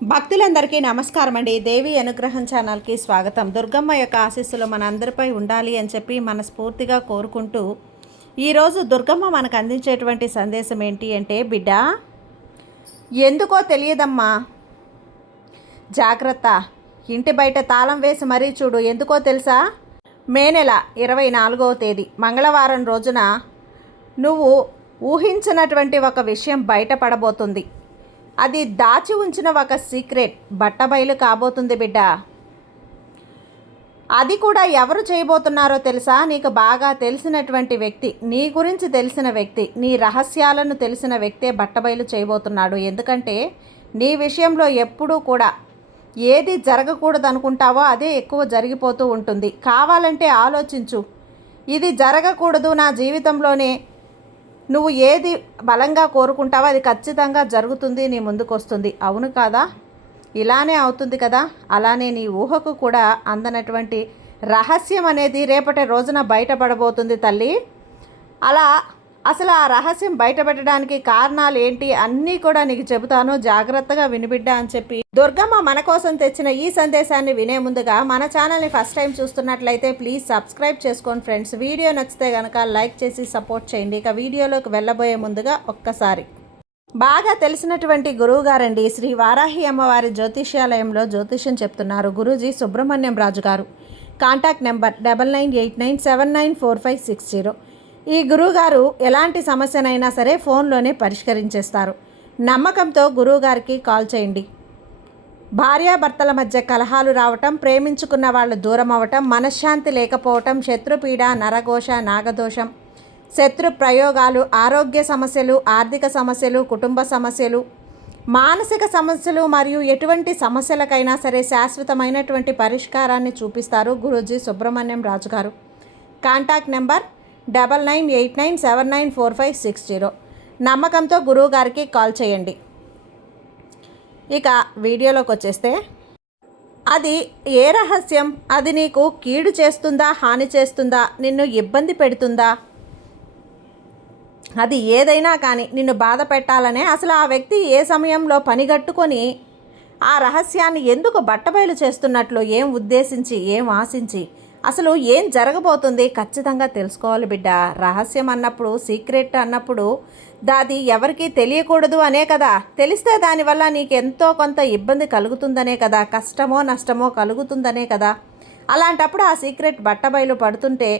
భక్తులందరికీ నమస్కారం అండి. దేవి అనుగ్రహం ఛానల్కి స్వాగతం. దుర్గమ్మ యొక్క ఆశీస్సులు మన అందరిపై ఉండాలి అని చెప్పి మనస్ఫూర్తిగా కోరుకుంటూ ఈరోజు దుర్గమ్మ మనకు అందించేటువంటి సందేశం ఏంటి అంటే, బిడ్డ ఎందుకో తెలియదమ్మా, జాగ్రత్త, ఇంటి బయట తాళం వేసి మరీ చూడు. ఎందుకో తెలుసా? మే నెల 24వ తేదీ మంగళవారం రోజున నువ్వు ఊహించినటువంటి ఒక విషయం బయటపడబోతుంది. అది దాచి ఉంచిన ఒక సీక్రెట్ బట్టబయలు కాబోతుంది బిడ్డ. అది కూడా ఎవరు చేయబోతున్నారో తెలుసా? నీకు బాగా తెలిసినటువంటి వ్యక్తి, నీ గురించి తెలిసిన వ్యక్తి, నీ రహస్యాలను తెలిసిన వ్యక్తే బట్టబయలు చేయబోతున్నాడు. ఎందుకంటే నీ విషయంలో ఎప్పుడూ కూడా ఏది జరగకూడదు అనుకుంటావో అదే ఎక్కువ జరిగిపోతూ ఉంటుంది. కావాలంటే ఆలోచించు, ఇది జరగకూడదు నా జీవితంలోనే, నువ్వు ఏది బలంగా కోరుకుంటావో అది ఖచ్చితంగా జరుగుతుంది, నీ ముందుకు వస్తుంది. అవును కాదా? ఇలానే అవుతుంది కదా. అలానే నీ ఊహకు కూడా అందనటువంటి రహస్యం అనేది రేపటి రోజున బయటపడబోతుంది తల్లి. అసలు ఆ రహస్యం బయటపెట్టడానికి కారణాలు ఏంటి అన్నీ కూడా నీకు చెబుతాను, జాగ్రత్తగా వినిబిడ్డ అని చెప్పి దుర్గమ్మ మన కోసం తెచ్చిన ఈ సందేశాన్ని వినే ముందుగా మన ఛానల్ని ఫస్ట్ టైం చూస్తున్నట్లయితే ప్లీజ్ సబ్స్క్రైబ్ చేసుకోండి ఫ్రెండ్స్. వీడియో నచ్చితే కనుక లైక్ చేసి సపోర్ట్ చేయండి. ఇక వీడియోలోకి వెళ్ళబోయే ముందుగా ఒక్కసారి బాగా తెలిసినటువంటి గురువు గారండి, శ్రీ వారాహి అమ్మవారి జ్యోతిష్యాలయంలో జ్యోతిష్యం చెప్తున్నారు గురూజీ సుబ్రహ్మణ్యం రాజు గారు. Contact number 9989794560. ఈ గురువుగారు ఎలాంటి సమస్యనైనా సరే ఫోన్లోనే పరిష్కరించేస్తారు. నమ్మకంతో గురువుగారికి కాల్ చేయండి. భార్యాభర్తల మధ్య కలహాలు రావటం, ప్రేమించుకున్న వాళ్ళు దూరం అవ్వటం, మనశ్శాంతి లేకపోవటం, శత్రుపీడ, నరఘోష, నాగదోషం, శత్రు ప్రయోగాలు, ఆరోగ్య సమస్యలు, ఆర్థిక సమస్యలు, కుటుంబ సమస్యలు, మానసిక సమస్యలు మరియు ఎటువంటి సమస్యలకైనా సరే శాశ్వతమైనటువంటి పరిష్కారాన్ని చూపిస్తారు గురూజీ సుబ్రహ్మణ్యం రాజు గారు. Contact number 9989794560. నమ్మకంతో గురువు గారికి కాల్ చేయండి. ఇక వీడియోలోకి వచ్చేస్తే, అది ఏ రహస్యం? అది నీకు కీడు చేస్తుందా, హాని చేస్తుందా, నిన్ను ఇబ్బంది పెడుతుందా? అది ఏదైనా కానీ నిన్ను బాధ పెట్టాలనే అసలు ఆ వ్యక్తి ఏ సమయంలో పనిగట్టుకొని ఆ రహస్యాన్ని ఎందుకు బట్టబయలు చేస్తున్నట్లు, ఏం ఉద్దేశించి, ఏం ఆశించి, అసలు ఏం జరగబోతుంది ఖచ్చితంగా తెలుసుకోవాలి బిడ్డ. రహస్యం అన్నప్పుడు, సీక్రెట్ అన్నప్పుడు దాది ఎవరికీ తెలియకూడదు అనే కదా. తెలిస్తే దానివల్ల నీకు ఎంతో కొంత ఇబ్బంది కలుగుతుందనే కదా, కష్టమో నష్టమో కలుగుతుందనే కదా. అలాంటప్పుడు ఆ సీక్రెట్ బట్టబయలు పడుతుంటే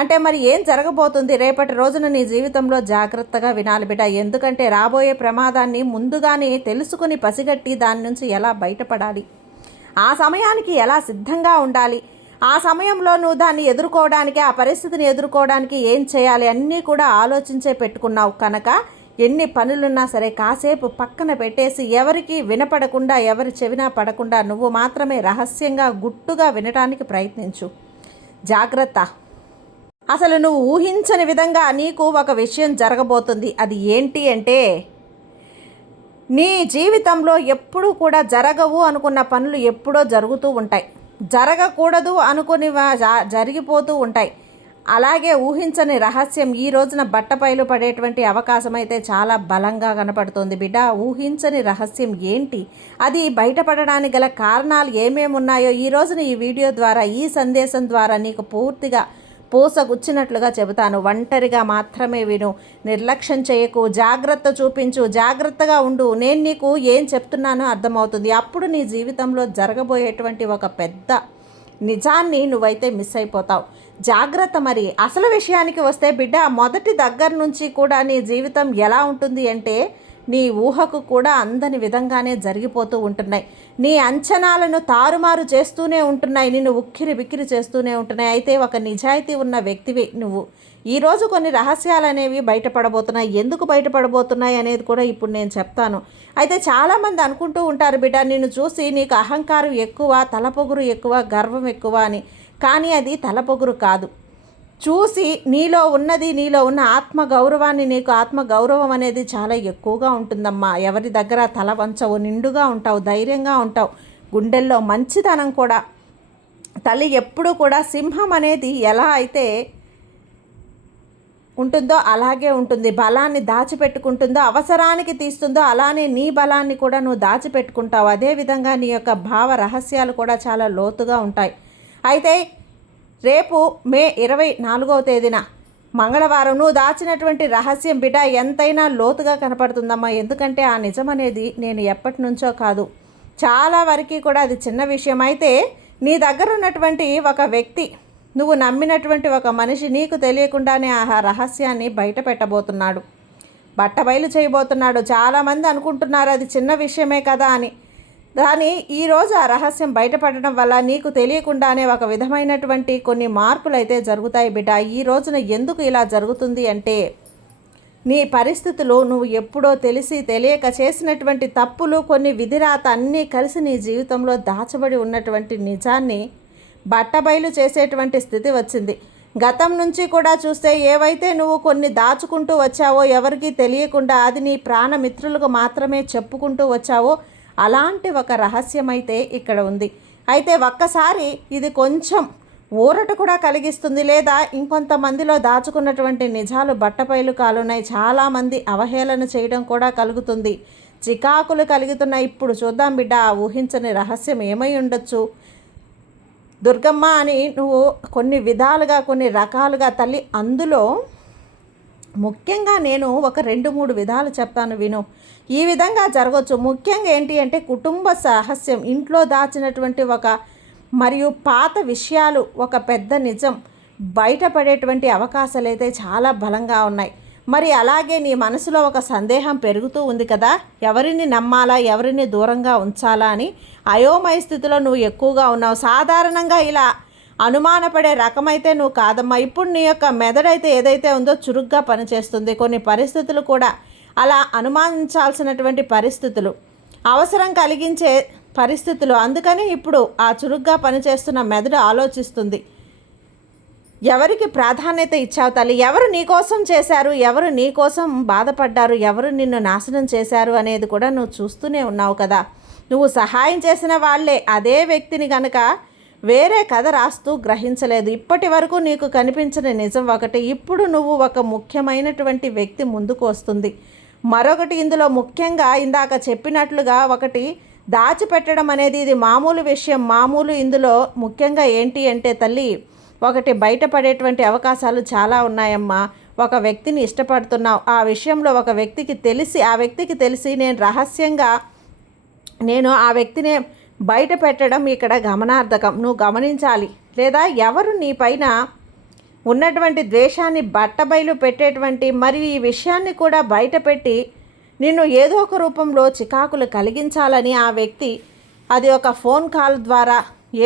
అంటే మరి ఏం జరగబోతుంది రేపటి రోజున నీ జీవితంలో? జాగ్రత్తగా వినాలి బిడ్డ. ఎందుకంటే రాబోయే ప్రమాదాన్ని ముందుగానే తెలుసుకుని పసిగట్టి దాని నుంచి ఎలా బయటపడాలి, ఆ సమయానికి ఎలా సిద్ధంగా ఉండాలి, ఆ సమయంలో నువ్వు దాన్ని ఎదుర్కోవడానికి, ఆ పరిస్థితిని ఎదుర్కోవడానికి ఏం చేయాలి అన్నీ కూడా ఆలోచించే పెట్టుకున్నావు కనుక ఎన్ని పనులున్నా సరే కాసేపు పక్కన పెట్టేసి ఎవరికి వినపడకుండా, ఎవరి చెవినా పడకుండా నువ్వు మాత్రమే రహస్యంగా గుట్టుగా వినటానికి ప్రయత్నించు. జాగ్రత్త. అసలు నువ్వు ఊహించని విధంగా నీకు ఒక విషయం జరగబోతుంది. అది ఏంటి అంటే, నీ జీవితంలో ఎప్పుడూ కూడా జరగవు అనుకున్న పనులు ఎప్పుడో జరుగుతూ ఉంటాయి, జరగకూడదు అనుకుని జరిగిపోతూ ఉంటాయి. అలాగే ఊహించని రహస్యం ఈ రోజున బట్టపైలు పడేటువంటి అవకాశం అయితే చాలా బలంగా కనపడుతుంది బిడ్డ. ఊహించని రహస్యం ఏంటి, అది బయటపడడానికి గల కారణాలు ఏమేమి ఉన్నాయో ఈ రోజున ఈ వీడియో ద్వారా, ఈ సందేశం ద్వారా నీకు పూర్తిగా పూసగుచ్చినట్లుగా చెబుతాను. ఒంటరిగా మాత్రమే విను, నిర్లక్ష్యం చేయకు, జాగ్రత్త చూపించు, జాగ్రత్తగా ఉండు. నేను నీకు ఏం చెప్తున్నానో అర్థమవుతుంది. అప్పుడు నీ జీవితంలో జరగబోయేటువంటి ఒక పెద్ద నిజాన్ని నువ్వైతే మిస్ అయిపోతావు. జాగ్రత్త. మరి అసలు విషయానికి వస్తే బిడ్డ, మొదటి దగ్గర నుంచి కూడా నీ జీవితం ఎలా ఉంటుంది అంటే నీ ఊహకు కూడా అందని విధంగానే జరిగిపోతూ ఉంటున్నాయి. నీ అంచనాలను తారుమారు చేస్తూనే ఉంటున్నాయి, నిన్ను ఉక్కిరి బిక్కిరి చేస్తూనే ఉంటున్నాయి. అయితే ఒక నిజాయితీ ఉన్న వ్యక్తివి నువ్వు. ఈరోజు కొన్ని రహస్యాలు అనేవి బయటపడబోతున్నాయి. ఎందుకు బయటపడబోతున్నాయి అనేది కూడా ఇప్పుడు నేను చెప్తాను. అయితే చాలామంది అనుకుంటూ ఉంటారు బిడ్డ, నిన్ను చూసి నీకు అహంకారం ఎక్కువ, తలపొగురు ఎక్కువ, గర్వం ఎక్కువ అని. కానీ అది తలపొగురు కాదు. చూసి నీలో ఉన్నది, నీలో ఉన్న ఆత్మగౌరవాన్ని, నీకు ఆత్మగౌరవం అనేది చాలా ఎక్కువగా ఉంటుందమ్మా. ఎవరి దగ్గర తల వంచవు, నిండుగా ఉంటావు, ధైర్యంగా ఉంటావు, గుండెల్లో మంచితనం కూడా. తల్లి ఎప్పుడూ కూడా సింహం అనేది ఎలా అయితే ఉంటుందో అలాగే ఉంటుంది. బలాన్ని దాచిపెట్టుకుంటుందో, అవసరానికి తీస్తుందో అలానే నీ బలాన్ని కూడా నువ్వు దాచిపెట్టుకుంటావు. అదేవిధంగా నీ యొక్క భావ రహస్యాలు కూడా చాలా లోతుగా ఉంటాయి. అయితే రేపు మే 24వ తేదీన మంగళవారం నువ్వు దాచినటువంటి రహస్యం బిడ్డ ఎంతైనా లోతుగా కనపడుతుందమ్మా. ఎందుకంటే ఆ నిజం అనేది నేను ఎప్పటి నుంచో కాదు, చాలా వరకు కూడా అది చిన్న విషయం. అయితే నీ దగ్గర ఉన్నటువంటి ఒక వ్యక్తి, నువ్వు నమ్మినటువంటి ఒక మనిషి నీకు తెలియకుండానే ఆ రహస్యాన్ని బయట పెట్టబోతున్నాడు, బట్టబయలు చేయబోతున్నాడు. చాలామంది అనుకుంటున్నారు అది చిన్న విషయమే కదా అని. కానీ ఈరోజు ఆ రహస్యం బయటపడడం వల్ల నీకు తెలియకుండానే ఒక విధమైనటువంటి కొన్ని మార్పులు అయితే జరుగుతాయి బిడ్డ. ఈ రోజున ఎందుకు ఇలా జరుగుతుంది అంటే నీ పరిస్థితులు, నువ్వు ఎప్పుడో తెలిసి తెలియక చేసినటువంటి తప్పులు, కొన్ని విధిరాత అన్నీ కలిసి నీ జీవితంలో దాచబడి ఉన్నటువంటి నిజాన్ని బట్టబయలు చేసేటువంటి స్థితి వచ్చింది. గతం నుంచి కూడా చూస్తే ఏవైతే నువ్వు కొన్ని దాచుకుంటూ వచ్చావో, ఎవరికీ తెలియకుండా అది నీ ప్రాణమిత్రులకు మాత్రమే చెప్పుకుంటూ వచ్చావో, అలాంటి ఒక రహస్యం అయితే ఇక్కడ ఉంది. అయితే ఒక్కసారి ఇది కొంచెం ఊరట కూడా కలిగిస్తుంది, లేదా ఇంకొంతమందిలో దాచుకున్నటువంటి నిజాలు బట్టపైలు కాలున్నాయి. చాలామంది అవహేళన చేయడం కూడా కలుగుతుంది, చికాకులు కలుగుతున్నాయి. ఇప్పుడు చూద్దాం బిడ్డ, ఆ ఊహించని రహస్యం ఏమై ఉండొచ్చు. దుర్గమ్మ అని నువ్వు కొన్ని విధాలుగా, కొన్ని రకాలుగా తల్లి, అందులో ముఖ్యంగా నేను ఒక 2-3 విధాలు చెప్తాను విను. ఈ విధంగా జరగవచ్చు. ముఖ్యంగా ఏంటి అంటే కుటుంబ రహస్యం, ఇంట్లో దాచినటువంటి ఒక మరియు పాత విషయాలు, ఒక పెద్ద నిజం బయటపడేటువంటి అవకాశాలు అయితే చాలా బలంగా ఉన్నాయి. మరి అలాగే నీ మనసులో ఒక సందేహం పెరుగుతూ ఉంది కదా, ఎవరిని నమ్మాలా, ఎవరిని దూరంగా ఉంచాలా అని అయోమయ స్థితిలో నువ్వు ఎక్కువగా ఉన్నావు. సాధారణంగా ఇలా అనుమానపడే రకమైతే నువ్వు కాదమ్మా. ఇప్పుడు నీ యొక్క మెదడైతే ఏదైతే ఉందో చురుగ్గా పనిచేస్తుంది. కొన్ని పరిస్థితులు కూడా అలా అనుమానించాల్సినటువంటి పరిస్థితులు, అవసరం కలిగించే పరిస్థితులు. అందుకని ఇప్పుడు ఆ చురుగ్గా పనిచేస్తున్న మెదడు ఆలోచిస్తుంది, ఎవరికి ప్రాధాన్యత ఇచ్చావు తల్లి, ఎవరు నీ కోసం చేశారు, ఎవరు నీ కోసం బాధపడ్డారు, ఎవరు నిన్ను నాశనం చేశారు అనేది కూడా నువ్వు చూస్తూనే ఉన్నావు కదా. నువ్వు సహాయం చేసిన వాళ్ళే అదే వ్యక్తిని కనుక వేరే కథ రాస్తూ గ్రహించలేదు. ఇప్పటి వరకు నీకు కనిపించిన నిజం ఒకటి, ఇప్పుడు నువ్వు ఒక ముఖ్యమైనటువంటి వ్యక్తి ముందుకు వస్తుంది. మరొకటి ఇందులో ముఖ్యంగా ఇందాక చెప్పినట్లుగా ఒకటి దాచిపెట్టడం అనేది ఇది మామూలు విషయం, మామూలు. ఇందులో ముఖ్యంగా ఏంటి అంటే తల్లి, ఒకటి బయటపడేటువంటి అవకాశాలు చాలా ఉన్నాయమ్మా. ఒక వ్యక్తిని ఇష్టపడుతున్నావు, ఆ విషయంలో ఒక వ్యక్తికి తెలిసి నేను రహస్యంగా ఆ వ్యక్తిని బయట పెట్టడం ఇక్కడ గమనార్థకం, నువ్వు గమనించాలి. లేదా ఎవరు నీ పైన ఉన్నటువంటి ద్వేషాన్ని బట్టబయలు పెట్టేటువంటి, మరియు ఈ విషయాన్ని కూడా బయటపెట్టి నిన్ను ఏదో ఒక రూపంలో చికాకులు కలిగించాలని ఆ వ్యక్తి, అది ఒక ఫోన్ కాల్ ద్వారా,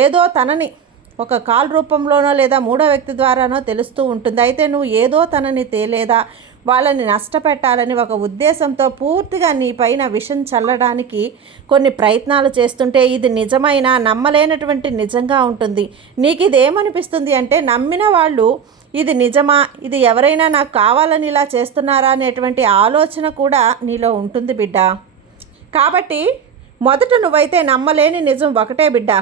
ఏదో తనని ఒక కాల్ రూపంలోనో లేదా మూడో వ్యక్తి ద్వారానో తెలుస్తూ ఉంటుంది. అయితే నువ్వు ఏదో తనని లేదా వాళ్ళని నష్టపెట్టాలని ఒక ఉద్దేశంతో పూర్తిగా నీ పైన విషం చల్లడానికి కొన్ని ప్రయత్నాలు చేస్తుంటే, ఇది నిజమైన నమ్మలేనటువంటి నిజంగా ఉంటుంది. నీకు ఇది ఏమనిపిస్తుంది అంటే, నమ్మిన వాళ్ళు ఇది నిజమా, ఇది ఎవరైనా నాకు కావాలని ఇలా చేస్తున్నారా అనేటువంటి ఆలోచన కూడా నీలో ఉంటుంది బిడ్డ. కాబట్టి మొదట నువ్వైతే నమ్మలేని నిజం ఒకటే బిడ్డ,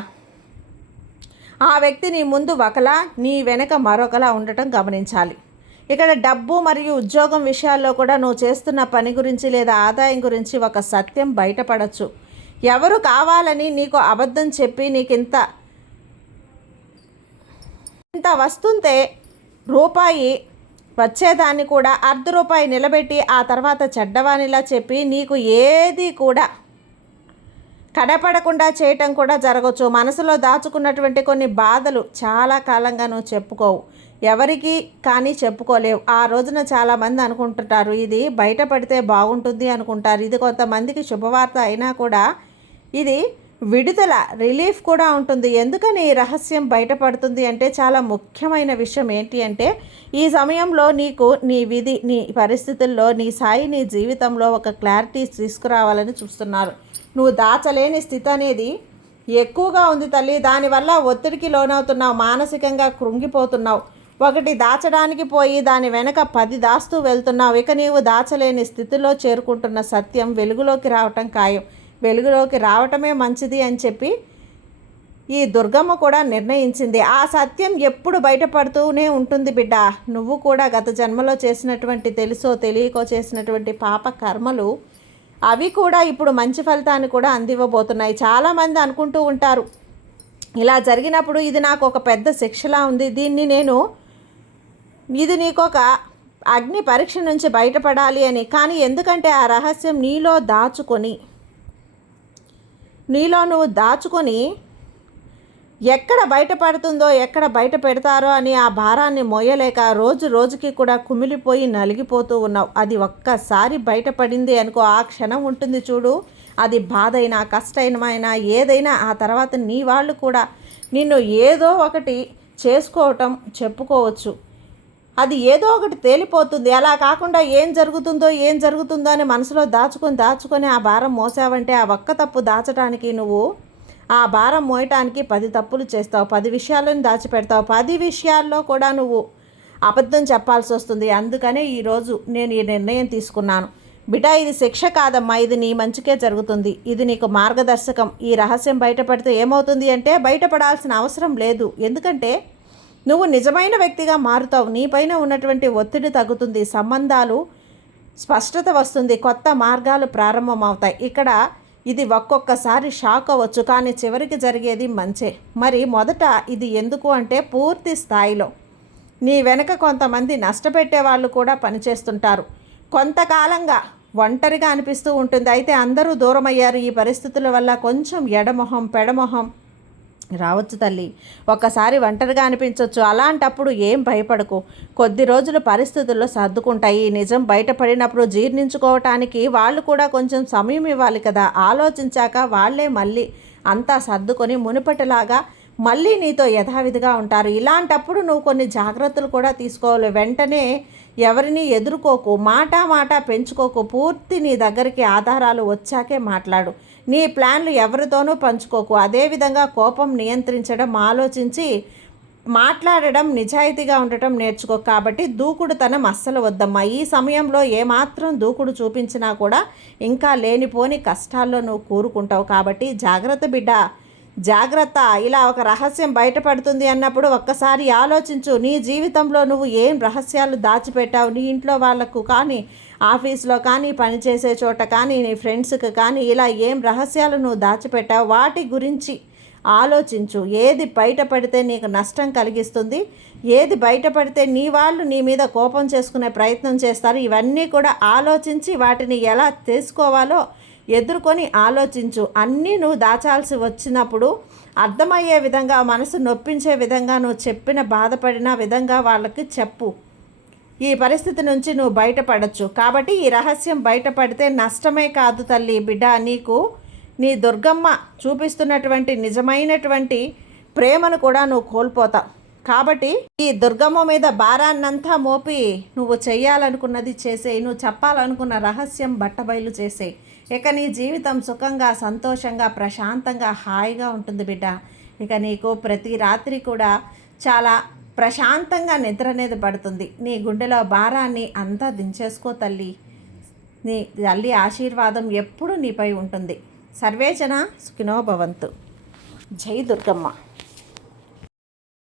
ఆ వ్యక్తి నీ ముందు ఒకలా, నీ వెనక మరొకలా ఉండటం గమనించాలి. ఇక్కడ డబ్బు మరియు ఉద్యోగం విషయాల్లో కూడా నువ్వు చేస్తున్న పని గురించి లేదా ఆదాయం గురించి ఒక సత్యం బయటపడవచ్చు. ఎవరు కావాలని నీకు అబద్ధం చెప్పి నీకు ఇంత వస్తుంటే రూపాయి వచ్చేదాన్ని కూడా ₹1 నిలబెట్టి ఆ తర్వాత చెడ్డవానిలా చెప్పి నీకు ఏది కూడా కనపడకుండా చేయటం కూడా జరగవచ్చు. మనసులో దాచుకున్నటువంటి కొన్ని బాధలు చాలా కాలంగా నువ్వు చెప్పుకోవు, ఎవరికి కానీ చెప్పుకోలేవు. ఆ రోజున చాలామంది అనుకుంటుంటారు ఇది బయటపడితే బాగుంటుంది అనుకుంటారు. ఇది కొంతమందికి శుభవార్త అయినా కూడా ఇది విడుదల, రిలీఫ్ కూడా ఉంటుంది. ఎందుకని ఈ రహస్యం బయటపడుతుంది అంటే చాలా ముఖ్యమైన విషయం ఏంటి అంటే, ఈ సమయంలో నీకు నీ విధి, నీ పరిస్థితుల్లో నీ సాయి నీ జీవితంలో ఒక క్లారిటీ తీసుకురావాలని చూస్తున్నారు. నువ్వు దాచలేని స్థితి అనేది ఎక్కువగా ఉంది తల్లి. దానివల్ల ఒత్తిడికి లోనవుతున్నావు, మానసికంగా కృంగిపోతున్నావు. ఒకటి దాచడానికి పోయి దాని వెనక 10 దాస్తూ వెళ్తున్నావు. ఇక నీవు దాచలేని స్థితిలో చేరుకుంటున్న సత్యం వెలుగులోకి రావటం ఖాయం. వెలుగులోకి రావటమే మంచిది అని చెప్పి ఈ దుర్గమ్మ కూడా నిర్ణయించింది. ఆ సత్యం ఎప్పుడు బయటపడుతూనే ఉంటుంది బిడ్డ. నువ్వు కూడా గత జన్మలో చేసినటువంటి తెలుసో తెలియకో చేసినటువంటి పాప కర్మలు అవి కూడా ఇప్పుడు మంచి ఫలితాన్ని కూడా అందివ్వబోతున్నాయి. చాలామంది అనుకుంటూ ఉంటారు, ఇలా జరిగినప్పుడు ఇది నాకు ఒక పెద్ద శిక్షలా ఉంది, ఇది నీకు ఒక అగ్ని పరీక్ష నుంచి బయటపడాలి అని. కానీ ఎందుకంటే ఆ రహస్యం నీలో నువ్వు దాచుకొని ఎక్కడ బయటపడుతుందో ఎక్కడ బయట పెడతారో అని ఆ భారాన్ని మోయలేక రోజు రోజుకి కూడా కుమిలిపోయి నలిగిపోతూ ఉన్నావు. అది ఒక్కసారి బయటపడింది అనుకో, ఆ క్షణం ఉంటుంది చూడు, అది బాధైనా కష్టమైనా ఏదైనా ఆ తర్వాత నీ వాళ్ళు కూడా నిన్ను ఏదో ఒకటి చెప్పుకోవచ్చు. అది ఏదో ఒకటి తేలిపోతుంది. అలా కాకుండా ఏం జరుగుతుందో అని మనసులో దాచుకొని ఆ భారం మోసావంటే ఆ ఒక్క తప్పు దాచడానికి నువ్వు ఆ భారం మోయటానికి 10 తప్పులు చేస్తావు, 10 విషయాలను దాచిపెడతావు, 10 విషయాల్లో కూడా నువ్వు అబద్ధం చెప్పాల్సి వస్తుంది. అందుకనే ఈరోజు నేను ఈ నిర్ణయం తీసుకున్నాను. బిడ్డ, ఇది శిక్ష కాదమ్మా, ఇది నీ మంచికే జరుగుతుంది. ఇది నీకు మార్గదర్శకం. ఈ రహస్యం బయటపడితే ఏమవుతుంది అంటే బయటపడాల్సిన అవసరం లేదు. ఎందుకంటే నువ్వు నిజమైన వ్యక్తిగా మారుతావు. నీపైన ఉన్నటువంటి ఒత్తిడి తగ్గుతుంది, సంబంధాలు స్పష్టత వస్తుంది, కొత్త మార్గాలు ప్రారంభమవుతాయి. ఇక్కడ ఇది ఒక్కొక్కసారి షాక్ అవ్వచ్చు, కానీ చివరికి జరిగేది మంచే. మరి మొదట ఇది ఎందుకు అంటే పూర్తి స్థాయిలో నీ వెనక కొంతమంది నష్టపెట్టే వాళ్ళు కూడా పనిచేస్తుంటారు. కొంతకాలంగా ఒంటరిగా అనిపిస్తూ ఉంటుంది. అయితే అందరూ దూరమయ్యారు. ఈ పరిస్థితుల వల్ల కొంచెం పెడమొహం రావచ్చు తల్లి. ఒక్కసారి ఒంటరిగా అనిపించవచ్చు. అలాంటప్పుడు ఏం భయపడకు. కొద్ది రోజులు పరిస్థితుల్లో సర్దుకుంటాయి. నిజం బయటపడినప్పుడు జీర్ణించుకోవటానికి వాళ్ళు కూడా కొంచెం సమయం ఇవ్వాలి కదా. ఆలోచించాక వాళ్ళే మళ్ళీ అంతా సర్దుకొని మునుపటిలాగా మళ్ళీ నీతో యథావిధిగా ఉంటారు. ఇలాంటప్పుడు నువ్వు కొన్ని జాగ్రత్తలు కూడా తీసుకోవాలి. వెంటనే ఎవరిని ఎదుర్కోకు, మాట పెంచుకోకు. పూర్తి నీ దగ్గరికి ఆధారాలు వచ్చాకే మాట్లాడు. నీ ప్లాన్లు ఎవరితోనూ పంచుకోకు. అదేవిధంగా కోపం నియంత్రించడం, ఆలోచించి మాట్లాడడం, నిజాయితీగా ఉండటం నేర్చుకో. కాబట్టి దూకుడుతనం అస్సలు వద్దమ్మా. ఈ సమయంలో ఏమాత్రం దూకుడు చూపించినా కూడా ఇంకా లేనిపోని కష్టాల్లో నువ్వు కూరుకుంటావు. కాబట్టి జాగ్రత్త బిడ్డ, జాగ్రత్త. ఇలా ఒక రహస్యం బయటపడుతుంది అన్నప్పుడు ఒక్కసారి ఆలోచించు. నీ జీవితంలో నువ్వు ఏం రహస్యాలు దాచిపెట్టావు? నీ ఇంట్లో వాళ్ళకు కానీ, ఆఫీస్లో కానీ, పనిచేసే చోట కానీ, నీ ఫ్రెండ్స్కి కానీ ఇలా ఏం రహస్యాలు నువ్వు దాచిపెట్టావు? వాటి గురించి ఆలోచించు. ఏది బయటపడితే నీకు నష్టం కలిగిస్తుంది, ఏది బయటపడితే నీ వాళ్ళు నీ మీద కోపం చేసుకునే ప్రయత్నం చేస్తారు, ఇవన్నీ కూడా ఆలోచించి వాటిని ఎలా తెలుసుకోవాలో ఎదుర్కొని ఆలోచించు. అన్నీ నువ్వు దాచాల్సి వచ్చినప్పుడు అర్థమయ్యే విధంగా, మనసు నొప్పించే విధంగా, నువ్వు చెప్పిన బాధపడిన విధంగా వాళ్ళకి చెప్పు. ఈ పరిస్థితి నుంచి నువ్వు బయటపడచ్చు. కాబట్టి ఈ రహస్యం బయటపడితే నష్టమే కాదు తల్లి. బిడ్డ, నీకు నీ దుర్గమ్మ చూపిస్తున్నటువంటి నిజమైనటువంటి ప్రేమను కూడా నువ్వు కోల్పోతావు. కాబట్టి ఈ దుర్గమ్మ మీద భారాన్నంతా మోపి నువ్వు చెయ్యాలనుకున్నది చేసేయి. నువ్వు చెప్పాలనుకున్న రహస్యం బట్టబయలు చేసేయి. ఇక నీ జీవితం సుఖంగా, సంతోషంగా, ప్రశాంతంగా, హాయిగా ఉంటుంది బిడ్డ. ఇక నీకు ప్రతి రాత్రి కూడా చాలా ప్రశాంతంగా నిద్ర అనేది పడుతుంది. నీ గుండెలో భారాన్ని అంతా దించేసుకో తల్లి. నీ తల్లి ఆశీర్వాదం ఎప్పుడు నీపై ఉంటుంది. సర్వేజన సుఖినో భవంతు. జై దుర్గమ్మ.